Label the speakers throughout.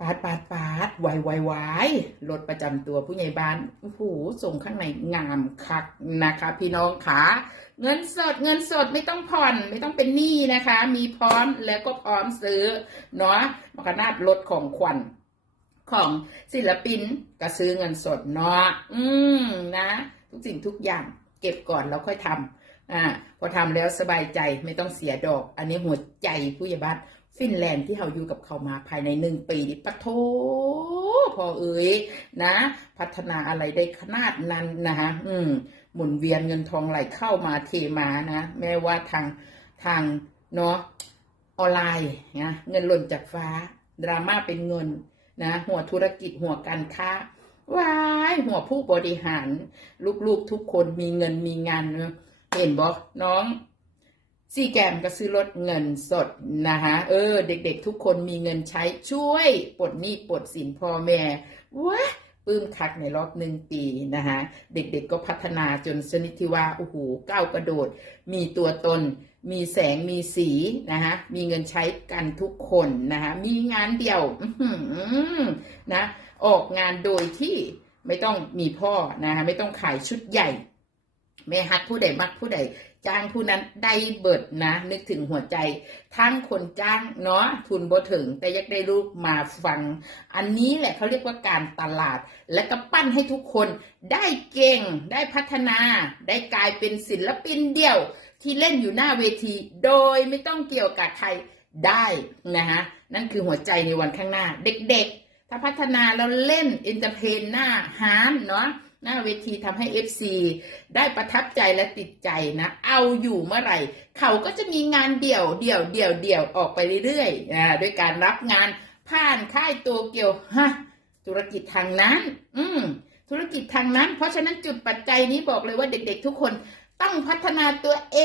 Speaker 1: ปาดปาดปาดไวไวไวรถประจำตัวผู้ใหญ่บ้านโอ้โหส่งข้างในงามคักนะคะ พี่น้องขาเงินสดเงินสดไม่ต้องผ่อนไม่ต้องเป็นหนี้นะคะ มีพร้อมแล้วก็พร้อมซื้อเนาะมากนาดรถของขวัญของศิลปินก็ซื้อเงินสดเนาะอืมนะ ทุกสิ่งทุกอย่างเก็บก่อนแล้วค่อยทำอ่าพอทำแล้วสบายใจไม่ต้องเสียดอก อันนี้หัวใจผู้ใหญ่บ้าน ฟินแลนด์ที่เขาอยู่กับเขามาภายในหนึ่งปีนี่ปะโทพอเอ๋ยนะ พัฒนาอะไรได้ขนาดนั้นนะคะอืม หมุนเวียนเงินทองไหลเข้ามาเทมานะแม้ว่าทางทางเนาะออนไลน์นะเงินหล่นจากฟ้า ดราม่าเป็นเงินนะหัวธุรกิจหัวการค้าวายหัวผู้บริหาร ลูกๆทุกคนมีเงินมีงานเนอะเห็นบอกน้อง ซี่แกมก็ซื้อรถเงินสดนะคะเออ เด็กๆทุกคนมีเงินใช้ช่วยปลดหนี้ปลดสินพ่อแม่ว้าปลื้มคักในรอบหนึ่งปีนะคะเด็กๆก็พัฒนาจนสนิทที่ว่าโอ้โหก้าวกระโดด มีตัวตน มีแสงมีสีนะคะมีเงินใช้กันทุกคนนะคะมีงานเดี่ยวนะออกงานโดยที่ไม่ต้องมีพ่อนะคะไม่ต้องขายชุดใหญ่ แม่ฮักผู้ใดมักผู้ใดจ้างผู้นั้นได้เบิดนะ นึกถึงหัวใจ ทั้งคนจ้างเนาะทุนบ่ถึง แต่อยักได้ลูกมาฟัง อันนี้แหละเขาเรียกว่าการตลาด และก็ปั้นให้ทุกคนได้เก่ง ได้พัฒนา ได้กลายเป็นศิลปินเดี่ยว ที่เล่นอยู่หน้าเวที โดยไม่ต้องเกี่ยวกับใครได้นะฮะนั่นคือหัวใจในวันข้างหน้า เด็กๆ ถ้าพัฒนาแล้วเล่นเอนเตอร์เทนหน้าฮานเนาะ หน้าเวทีทำให้ FC ได้ประทับใจและติดใจนะ เอาอยู่เมื่อไหร่ เขาก็จะมีงานเดี่ยวเดี่ยวเดี่ยวเดี่ยวออกไปเรื่อยๆอ่าด้วยการรับงานผ่านค่ายตัวเกี่ยวฮะธุรกิจทางนั้น อืมธุรกิจทางนั้น เพราะฉะนั้นจุดปัจจัยนี้บอกเลยว่าเด็กๆทุกคนต้องพัฒนาตัวเอ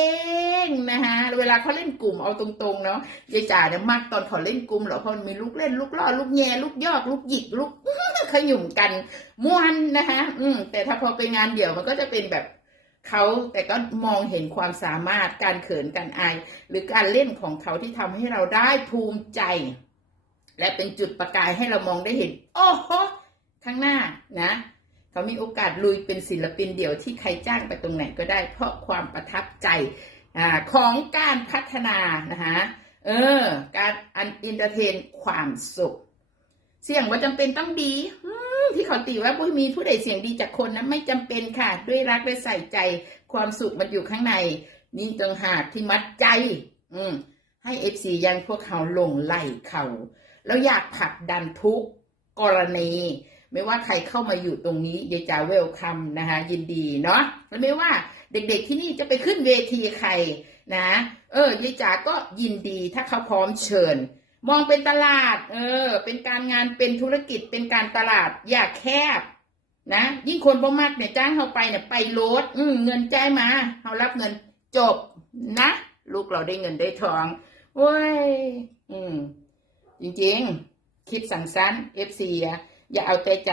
Speaker 1: งนะคะเวลาเขาเล่นกลุ่มเอาตรงๆเนาะยายจ๋าเนี่ยมากตอนเขาเล่นกลุ่มเหรอเพราะมันมีลูกเล่นลูกล่อลูกแย่ลูกยอกลูกหยิกลูก ขยุ่มกันม่วนนะคะ อืม แต่ถ้าพอไปงานเดี่ยวมันก็จะเป็นแบบเขาแต่ก็มองเห็นความสามารถการเขินการอาย หรือการเล่นของเขาที่ทำให้เราได้ภูมิใจ และเป็นจุดประกายให้เรามองได้เห็น โอ้โหข้างหน้านะเขามีโอกาสลุยเป็นศิลปินเดี่ยวที่ใครจ้างไปตรงไหนก็ได้ เพราะความประทับใจอาของการพัฒนานะคะเออ การอันอินเตอร์เทนความสุข เสียงว่าจำเป็นต้องดีที่เขาตีว่าผู้มีผู้ใดเสียงดีจากคนนั้นไม่จำเป็นค่ะ ด้วยรักด้วยใส่ใจความสุขมันอยู่ข้างใน นี่ต่างหากที่มัดใจ อืมให้เอฟซียังพวกเขาหลงไหลเขา แล้วอยากผลักดันทุกกรณี ไม่ว่าใครเข้ามาอยู่ตรงนี้ยายจ๋าเวลคัมนะคะ ยินดีเนาะแล้วไม่ว่าเด็กๆที่นี่จะไปขึ้นเวทีใครนะ เออยายจ๋าก็ยินดีถ้าเขาพร้อมเชิญ มองเป็นตลาด เออ เป็นการงานเป็นธุรกิจเป็นการตลาด อย่าแคบ นะยิ่งคนบ่มากเนี่ยจ้างเขาไปเนี่ยไปโลดอืเงินจ่ายมาเขารับเงินจบนะ ลูกเราได้เงินได้ทองเว้ยอืม จริงๆ คิดสั่งสรรเอฟซีอะอย่าเอาแต่ใจ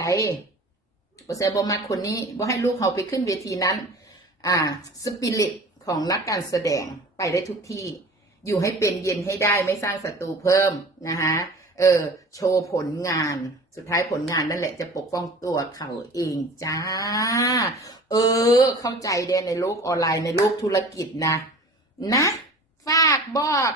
Speaker 1: บ่ใส่บ่มักคนนี้บ่ให้ลูกเขาไปขึ้นเวทีนั้น อ่า สปิริตของนักการแสดงไปได้ทุกที่ อยู่ให้เป็นเย็นให้ได้ไม่สร้างศัตรูเพิ่มนะคะเออโชว์ผลงานสุดท้ายผลงานนั่นแหละจะปกป้องตัวเขาเองจ้า เออ เข้าใจเดนในโลกออนไลน์ในโลกธุรกิจนะ นะ ฝากบอก